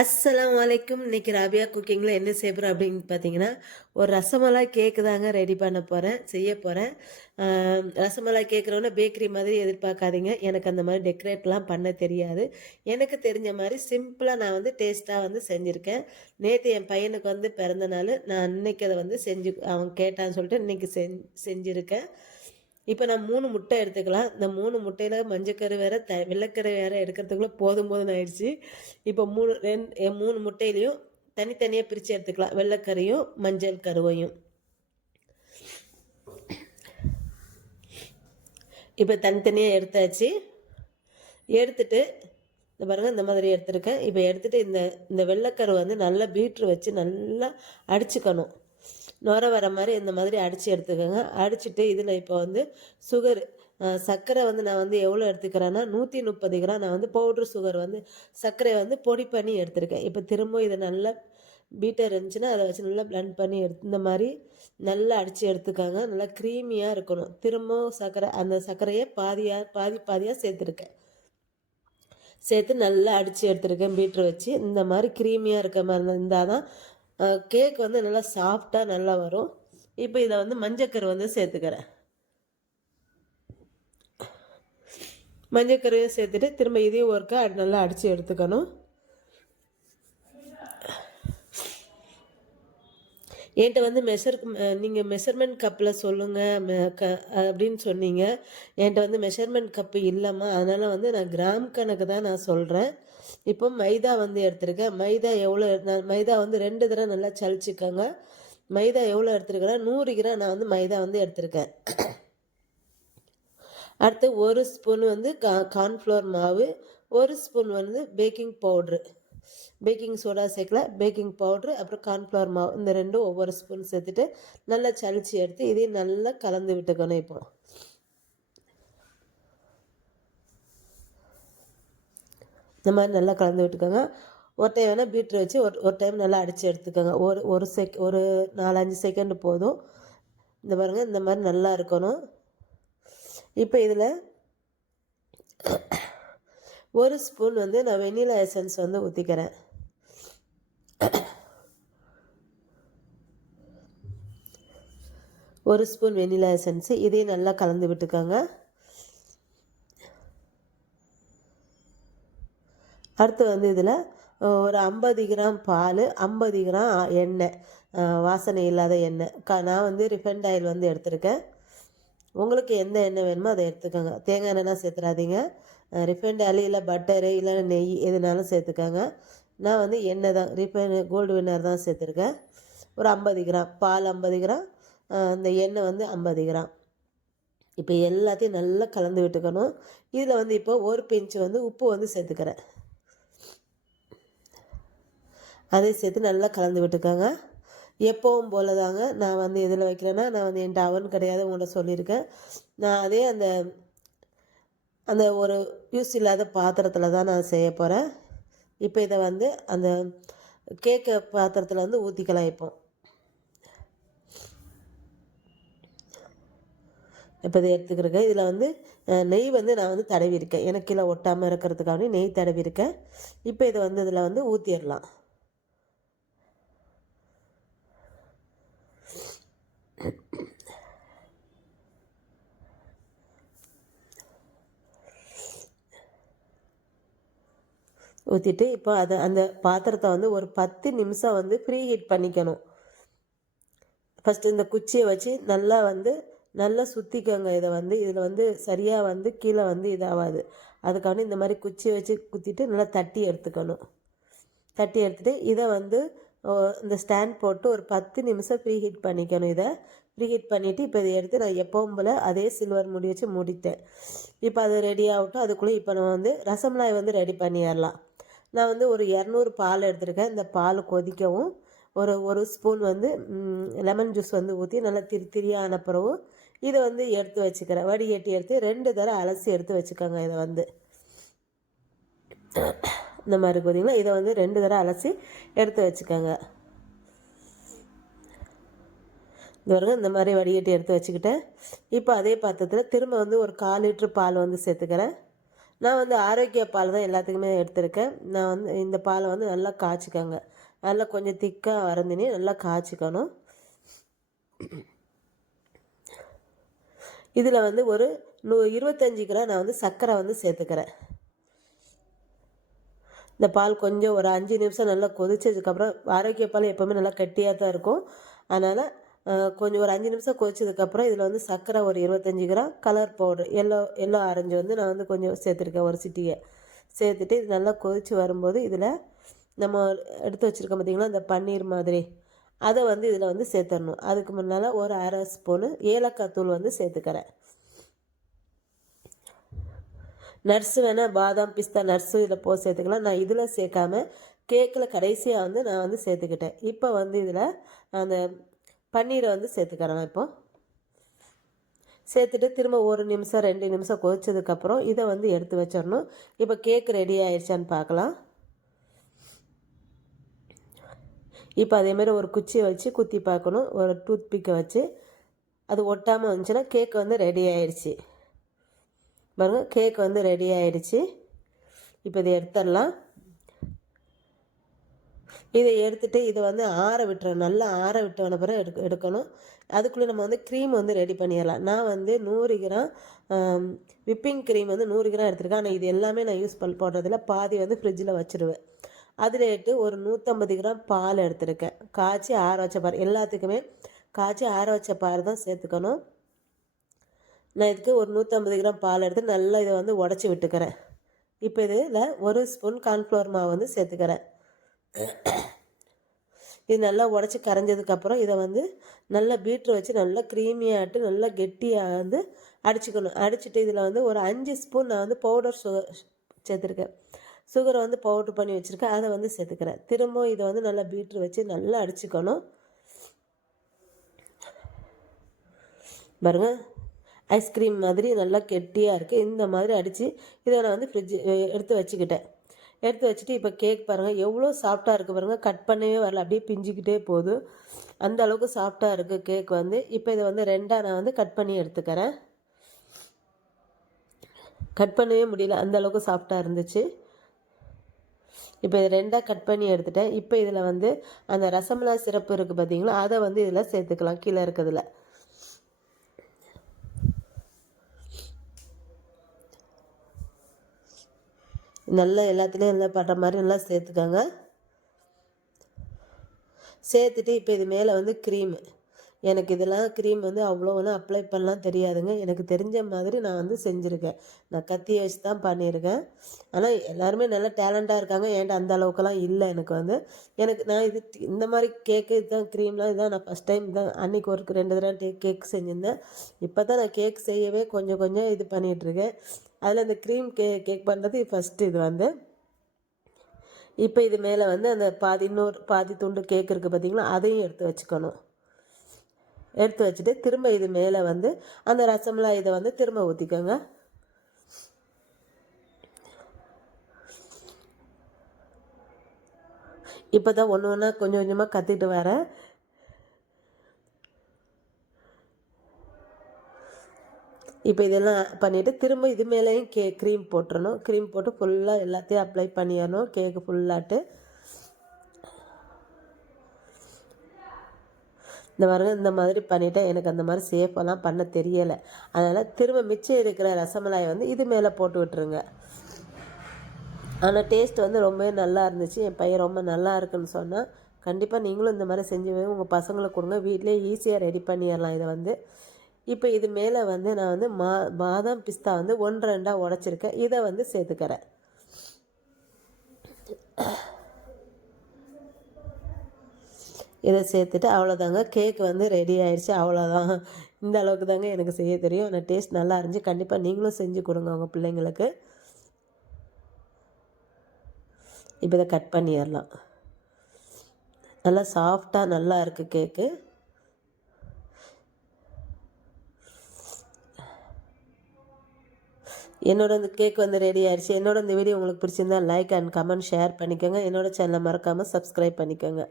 அஸ்லாம் வலைக்கும் இன்றைக்கி ராபியா குக்கிங்கில் என்ன செய்ய அப்படின்னு பார்த்தீங்கன்னா ஒரு ரசமலாய் கேக்கு தாங்க ரெடி பண்ண போகிறேன் செய்ய போகிறேன் ரசமலாய் கேட்குறோன்னா பேக்கரி மாதிரி எதிர்பார்க்காதீங்க. எனக்கு அந்த மாதிரி டெக்கரேட்லாம் பண்ண தெரியாது. எனக்கு தெரிஞ்ச மாதிரி சிம்பிளாக நான் வந்து டேஸ்ட்டாக வந்து செஞ்சுருக்கேன். நேற்று என் பையனுக்கு வந்து பிறந்த நாள். நான் இன்னைக்கு அதை வந்து செஞ்சு அவன் கேட்டான்னு சொல்லிட்டு இன்னைக்கு செஞ்சு செஞ்சுருக்கேன். இப்போ நான் மூணு முட்டை எடுத்துக்கலாம். இந்த மூணு முட்டையில் மஞ்சக்கரு வேற த வெள்ளைக்கரு வேற எடுக்கிறதுக்குள்ளே போதும் போதும் ஆயிடுச்சு. இப்போ மூணு ரெண்டு மூணு முட்டையிலையும் தனித்தனியாக பிரித்து எடுத்துக்கலாம். வெள்ளைக்கரையும் மஞ்சள் கருவையும். இப்போ தனித்தனியாக எடுத்தாச்சு. எடுத்துட்டு இந்த பாருங்கள் இந்த மாதிரி எடுத்திருக்கேன். இப்போ எடுத்துகிட்டு இந்த இந்த வெள்ளைக்கரு வந்து நல்லா பீட்ரு வச்சு நல்லா அடிச்சுக்கணும். நுர வர மாதிரி இந்த மாதிரி அடித்து எடுத்துக்கோங்க. அடிச்சுட்டு இதில் இப்போ வந்து சுகர் சர்க்கரை வந்து நான் வந்து எவ்வளோ எடுத்துக்கிறேன்னா நூற்றி முப்பது கிராம் நான் வந்து பவுட்ரு சுகர் வந்து சர்க்கரையை வந்து பொடி பண்ணி எடுத்திருக்கேன். இப்போ திரும்ப இதை நல்லா பீட்டர் இருந்துச்சுன்னா அதை வச்சு நல்லா பிளண்ட் பண்ணி எடுத்து இந்த மாதிரி நல்லா அடித்து எடுத்துக்காங்க. நல்லா க்ரீமியாக இருக்கணும். திரும்பவும் சர்க்கரை அந்த சர்க்கரையை பாதியாக பாதி பாதியாக சேர்த்துருக்கேன். சேர்த்து நல்லா அடித்து எடுத்துருக்கேன். பீட்ரு வச்சு. இந்த மாதிரி க்ரீமியாக இருக்க மாதிரி இருந்தால் தான் கேக் வந்து நல்லா சாஃப்டாக நல்லா வரும். இப்போ இதை வந்து மஞ்சக்கரு வந்து சேர்த்துக்கிறேன். மஞ்சக்கரையும் சேர்த்துட்டு திரும்ப இதையும் ஒர்க்கா நல்லா அடித்து எடுத்துக்கணும். என்கிட்ட வந்து மெஷர் நீங்கள் மெஷர்மெண்ட் கப்பில் சொல்லுங்கள் க அப்படின்னு சொன்னீங்க. என்கிட்ட வந்து மெஷர்மெண்ட் கப்பு இல்லைம்மா. அதனால் வந்து நான் கிராம் கணக்கு தான் நான் சொல்கிறேன் இப்போ மைதா வந்து எடுத்திருக்கேன். மைதா எவ்வளோ மைதா வந்து ரெண்டு தடவை நல்லா சளிச்சுக்கோங்க. மைதா எவ்வளோ எடுத்துருக்கிறேன் நூறு கிராம் நான் வந்து மைதா வந்து எடுத்திருக்கேன். அடுத்து ஒரு ஸ்பூன் வந்து கா கார்ன்ஃப்ளவர் மாவு ஒரு ஸ்பூன் வந்து பேக்கிங் பவுட்ரு. பேக்கிங் சோடா சேர்க்கல பேக்கிங் பவுட்ரு அப்புறம் கார்ன்ஃப்ளவர் மாவு இந்த ரெண்டும் ஒவ்வொரு ஸ்பூன் சேர்த்துட்டு நல்லா சளிச்சு எடுத்து இதையும் நல்லா கலந்து விட்டுக்கணும் இப்போ. இந்த மாதிரி நல்லா கலந்து விட்டுக்கோங்க. ஒரு டைம் வேணால் பீட்ரு வச்சு ஒரு ஒரு டைம் நல்லா அடித்து எடுத்துக்கோங்க. ஒரு ஒரு செக் ஒரு நாலஞ்சு செகண்டு போதும். இந்த பாருங்கள் இந்த மாதிரி நல்லா இருக்கணும். இப்போ இதில் ஒரு ஸ்பூன் வந்து நான் வெண்ணிலா எசன்ஸ் வந்து ஊற்றிக்கிறேன் ஒரு ஸ்பூன் வெண்ணிலா எசன்ஸு இதையும் நல்லா கலந்து விட்டுக்கோங்க. அடுத்து வந்து இதில் ஒரு ஐம்பது கிராம் பால் ஐம்பது கிராம் எண்ணெய் வாசனை இல்லாத எண்ணெய். க நான் வந்து ரிஃபைண்ட் ஆயில் வந்து எடுத்திருக்கேன். உங்களுக்கு எந்த எண்ணெய் வேணுமோ அதை எடுத்துக்கோங்க. தேங்காய் எண்ணெய்னா சேர்த்துறாதீங்க. ரிஃபைண்ட் ஆயில் இல்லை பட்டரு இல்லை நெய் எதுனாலும் சேர்த்துக்கோங்க. நான் வந்து எண்ணெய் தான் ரிஃபைன் கோல்டு வின்னர் தான் சேர்த்துருக்கேன். ஒரு ஐம்பது கிராம் பால் ஐம்பது கிராம் அந்த எண்ணெய் வந்து ஐம்பது கிராம். இப்போ எல்லாத்தையும் நல்லா கலந்து விட்டுக்கணும். இதில் வந்து இப்போ ஒரு பிஞ்சு வந்து உப்பு வந்து சேர்த்துக்கிறேன். அதையும் சேர்த்து நல்லா கலந்து விட்டுக்கோங்க. எப்போவும் போல தாங்க நான் வந்து எதில் வைக்கிறேன்னா நான் வந்து என்கிட்ட அவன் கிடையாது உங்கள்கிட்ட சொல்லியிருக்கேன். நான் அதே அந்த அந்த ஒரு யூஸ் இல்லாத பாத்திரத்தில் தான் நான் செய்ய போகிறேன் இப்போ இதை வந்து அந்த கேக்கு பாத்திரத்தில் வந்து ஊற்றிக்கலாம் இப்போ. இப்போ இதை எடுத்துக்கிறேன் இதில் வந்து நெய் வந்து நான் வந்து தடவி இருக்கேன் எனக்கு கீழே ஒட்டாமல் இருக்கிறதுக்காக நெய் தடவி இருக்கேன் இப்போ இதை வந்து இதில் வந்து ஊற்றிடலாம் ஊற்றிட்டு இப்போ அதை அந்த பாத்திரத்தை வந்து ஒரு பத்து நிமிஷம் வந்து ஃப்ரீ ஹீட் பண்ணிக்கணும். ஃபஸ்ட்டு இந்த குச்சியை வச்சு நல்லா வந்து நல்லா சுற்றிக்கோங்க இதை வந்து இதில் வந்து சரியாக வந்து கீழே வந்து இதாகாது அதுக்காக இந்த மாதிரி குச்சியை வச்சு குத்திட்டு நல்லா தட்டி எடுத்துக்கணும். தட்டி எடுத்துகிட்டு இதை வந்து இந்த ஸ்டாண்ட் போட்டு ஒரு பத்து நிமிஷம் ப்ரீ ஹீட் பண்ணிக்கணும் இதை. ப்ரீ ஹீட் பண்ணிவிட்டு இப்போ இதை எடுத்து நான் எப்பவும் போல் அதே சில்வர் முடி வச்சு முடித்தேன் இப்போ அது ரெடி ஆகட்டும். அதுக்குள்ளே இப்போ நம்ம வந்து ரசமலாய் வந்து ரெடி பண்ணிடலாம். நான் வந்து ஒரு இரநூறு பால் எடுத்திருக்கேன். இந்த பால் கொதிக்கவும் ஒரு ஒரு ஸ்பூன் வந்து லெமன் ஜூஸ் வந்து ஊற்றி நல்லா திரி திரியான பிறகு இதை வந்து எடுத்து வச்சுக்கிறேன். வடிகட்டி எடுத்து ரெண்டு தடவை அலசி எடுத்து வச்சுக்கோங்க இதை வந்து. இந்த மாதிரி பார்த்தீங்களா இதை வந்து ரெண்டு தடவை அலசி எடுத்து வச்சுக்கோங்க. இந்த பாருங்க இந்த மாதிரி வடிகட்டி எடுத்து வச்சுக்கிட்டேன். இப்போ அதே பாத்திரத்தில் திரும்ப வந்து ஒரு கால் லிட்ரு பால் வந்து சேர்த்துக்கிறேன். நான் வந்து ஆரோக்கிய பால் தான் எல்லாத்துக்குமே எடுத்திருக்கேன். நான் வந்து இந்த பாலை வந்து நல்லா காய்ச்சிக்கோங்க. நல்லா கொஞ்சம் திக்காக வரந்தினி நல்லா காய்ச்சிக்கணும். இதில் வந்து ஒரு நூ இருபத்தஞ்சி கிராம் நான் வந்து சர்க்கரை வந்து சேர்த்துக்கிறேன். இந்த பால் கொஞ்சம் ஒரு அஞ்சு நிமிஷம் நல்லா கொதிச்சதுக்கப்புறம் ஆரோக்கிய பால் எப்போவுமே நல்லா கட்டியாக தான் இருக்கும். அதனால் கொஞ்சம் ஒரு அஞ்சு நிமிஷம் கொதிச்சதுக்கப்புறம் இதில் வந்து சர்க்கரை ஒரு இருபத்தஞ்சி gram colour powder yellow yellow orange வந்து நான் வந்து கொஞ்சம் சேர்த்துருக்கேன் ஒரு சிட்டியை. சேர்த்துட்டு இது நல்லா கொதித்து வரும்போது இதில் நம்ம எடுத்து வச்சுருக்கோம் பார்த்திங்களா இந்த பன்னீர் மாதிரி. அதை வந்து இதில் வந்து சேர்த்துடணும் அதுக்கு முன்னால் ஒரு அரை ஸ்பூனு ஏலக்காய் தூள் வந்து சேர்த்துக்கிறேன். நட்ஸு வேணால் பாதாம் பிஸ்தா நர்ஸு இதில் போ சேர்த்துக்கலாம். நான் இதில் சேர்க்காம கேக்கில் கடைசியாக வந்து நான் வந்து சேர்த்துக்கிட்டேன். இப்போ வந்து இதில் அந்த பன்னீரை வந்து சேர்த்துக்கிறேன் இப்போ. சேர்த்துட்டு திரும்ப ஒரு நிமிஷம் ரெண்டு நிமிஷம் கொதிச்சதுக்கப்புறம் இதை வந்து எடுத்து வச்சிடணும். இப்போ கேக் ரெடி ஆயிடுச்சான்னு பார்க்கலாம். இப்போ அதேமாரி ஒரு குச்சியை வச்சு குத்தி பார்க்கணும். ஒரு டூத் பிக்கை வச்சு. அது ஒட்டாமல் வந்துச்சுன்னா கேக் வந்து ரெடி ஆயிடுச்சு. பாருங்கள் கேக் வந்து ரெடி ஆயிடுச்சு. இப்போ இதை எடுத்துடலாம். இதை எடுத்துகிட்டு இதை வந்து ஆற விட்டுற நல்லா ஆற விட்டவன பிறகு எடுக்க எடுக்கணும். அதுக்குள்ளே நம்ம வந்து க்ரீம் வந்து ரெடி பண்ணிடலாம். நான் வந்து நூறு கிராம் விப்பிங் க்ரீம் வந்து நூறு கிராம் எடுத்துருக்கேன். ஆனால் இது எல்லாமே நான் யூஸ் பண்ண போடுறதில்ல. பாதி வந்து ஃப்ரிட்ஜில் வச்சுருவேன். அதில் எட்டு ஒரு நூற்றம்பது கிராம் பால் எடுத்துருக்கேன். காய்ச்சி ஆற வச்ச பார் எல்லாத்துக்குமே காய்ச்சி ஆற வச்ச பார் தான் சேர்த்துக்கணும். நான் இதுக்கு ஒரு நூற்றம்பது கிராம் பால் எடுத்து நல்லா இதை வந்து உடச்சி விட்டுக்கிறேன். இப்போ இதில் ஒரு ஸ்பூன் கார்ன்ஃப்ளவர் மாவு வந்து சேர்த்துக்கிறேன். இது நல்லா உடச்சி கரைஞ்சதுக்கப்புறம் இதை வந்து நல்லா பீட்ரு வச்சு நல்லா க்ரீமியாகிட்டு நல்லா கெட்டியாக வந்து அடிச்சுக்கணும். அடிச்சுட்டு இதில் வந்து ஒரு அஞ்சு ஸ்பூன் நான் வந்து பவுடர் சுகர் சேர்த்துருக்கேன். சுகரை வந்து பவுட்ரு பண்ணி வச்சுருக்கேன். அதை வந்து சேர்த்துக்கிறேன். திரும்பவும் இதை வந்து நல்லா பீட்ரு வச்சு நல்லா அடிச்சுக்கணும். பாருங்கள் ஐஸ்கிரீம் மாதிரி நல்லா கெட்டியாக இருக்குது இந்த மாதிரி அடித்து இதை நான் வந்து ஃப்ரிட்ஜு எடுத்து வச்சுக்கிட்டேன். எடுத்து வச்சுட்டு இப்போ கேக் பாருங்கள் எவ்வளோ சாஃப்டாக இருக்குது பாருங்கள் கட் பண்ணவே வரல அப்படியே பிஞ்சிக்கிட்டே போதும். அந்த அளவுக்கு சாஃப்டாக இருக்குது கேக் வந்து. இப்போ இதை வந்து ரெண்டாக நான் வந்து கட் பண்ணி எடுத்துக்கிறேன். கட் பண்ணவே முடியல அந்த அளவுக்கு சாஃப்டாக இருந்துச்சு. இப்போ இதை ரெண்டாக கட் பண்ணி எடுத்துட்டேன். இப்போ இதில் வந்து அந்த ரசமலாய் சிறப்பு இருக்குது பார்த்தீங்களா அதை வந்து இதில் சேர்த்துக்கலாம் கீழே இருக்கிறதுல. நல்லா எல்லாத்துலேயும் நல்லா படுற மாதிரி நல்லா சேர்த்துக்கோங்க. சேர்த்துட்டு இப்போ இது மேலே வந்து க்ரீமு எனக்கு இதெல்லாம் க்ரீம் வந்து அவ்வளோ அப்ளை பண்ணலாம் தெரியாதுங்க. எனக்கு தெரிஞ்ச மாதிரி நான் வந்து செஞ்சுருக்கேன். நான் கத்தி வச்சு தான் பண்ணியிருக்கேன் ஆனால் எல்லாருமே நல்லா டேலண்ட்டாக இருக்காங்க. ஏன்ட்டு அந்த அளவுக்குலாம் இல்லை எனக்கு வந்து. எனக்கு நான் இது இந்த மாதிரி கேக்கு இதுதான் க்ரீம்லாம் இதுதான் நான் ஃபஸ்ட் டைம் தான் அன்றைக்கி ஒரு ரெண்டு தடவை கேக் செஞ்சுருந்தேன். இப்போ தான் நான் கேக் செய்யவே கொஞ்சம் கொஞ்சம் இது பண்ணிகிட்ருக்கேன் அதில் அந்த க்ரீம் கே கேக் பண்ணுறது ஃபஸ்ட்டு இது வந்து. இப்போ இது மேலே வந்து அந்த பாதி இன்னொரு பாதி துண்டு கேக் இருக்குது பார்த்திங்களா அதையும் எடுத்து வச்சுக்கணும். எடுத்து வச்சுட்டு திரும்ப இது மேலே வந்து அந்த ரசம்லாம் இதை வந்து திரும்ப ஊற்றிக்கோங்க இப்போ தான் ஒன்று ஒன்றா கொஞ்சம் கொஞ்சமாக கற்றுக்கிட்டு வரேன். இப்போ இதெல்லாம் பண்ணிவிட்டு திரும்ப இது மேலேயும் கே க்ரீம் போட்டுறணும். க்ரீம் போட்டு ஃபுல்லாக எல்லாத்தையும் அப்ளை பண்ணிடணும். கேக்கு ஃபுல்லாட்டு இந்த மாதிரி இந்த மாதிரி பண்ணிவிட்டேன் எனக்கு அந்த மாதிரி சேஃபெல்லாம் பண்ண தெரியலை. அதனால் திரும்ப மிச்சம் இருக்கிற ரசமலாயை வந்து இது மேலே போட்டு விட்டுருங்க. ஆனால் டேஸ்ட் வந்து ரொம்பவே நல்லா இருந்துச்சு. என் பையன் ரொம்ப நல்லா இருக்குன்னு சொன்னால் கண்டிப்பாக நீங்களும் இந்த மாதிரி செஞ்சு உங்கள் பசங்களுக்கு கொடுங்க. வீட்டிலே ஈஸியாக ரெடி பண்ணிடலாம் இதை வந்து. இப்போ இது மேலே வந்து நான் வந்து மா பாதாம் பிஸ்தா வந்து ஒன்று ரெண்டாக உடச்சிருக்கேன். இதை வந்து சேர்த்துக்கிறேன். இதை சேர்த்துட்டு அவ்வளோதாங்க. கேக் வந்து ரெடி ஆயிடுச்சு. அவ்வளோதான். இந்த அளவுக்கு தாங்க எனக்கு செய்ய தெரியும். ஆனால் டேஸ்ட் நல்லா இருந்துச்சு. கண்டிப்பாக நீங்களும் செஞ்சு கொடுங்க உங்கள் பிள்ளைங்களுக்கு. இப்போ இதை கட் பண்ணிடலாம். நல்லா சாஃப்டாக நல்லா இருக்குது கேக்கு என்னோட இந்த கேக் வந்து ரெடி ஆயிடுச்சு. என்னோட இந்த வீடியோ உங்களுக்கு பிடிச்சிருந்தா லைக் அண்ட் கமெண்ட் ஷேர் பண்ணிக்கோங்க. என்னோட சேனலை மறக்காமல் சப்ஸ்கிரைப் பண்ணிக்கோங்க.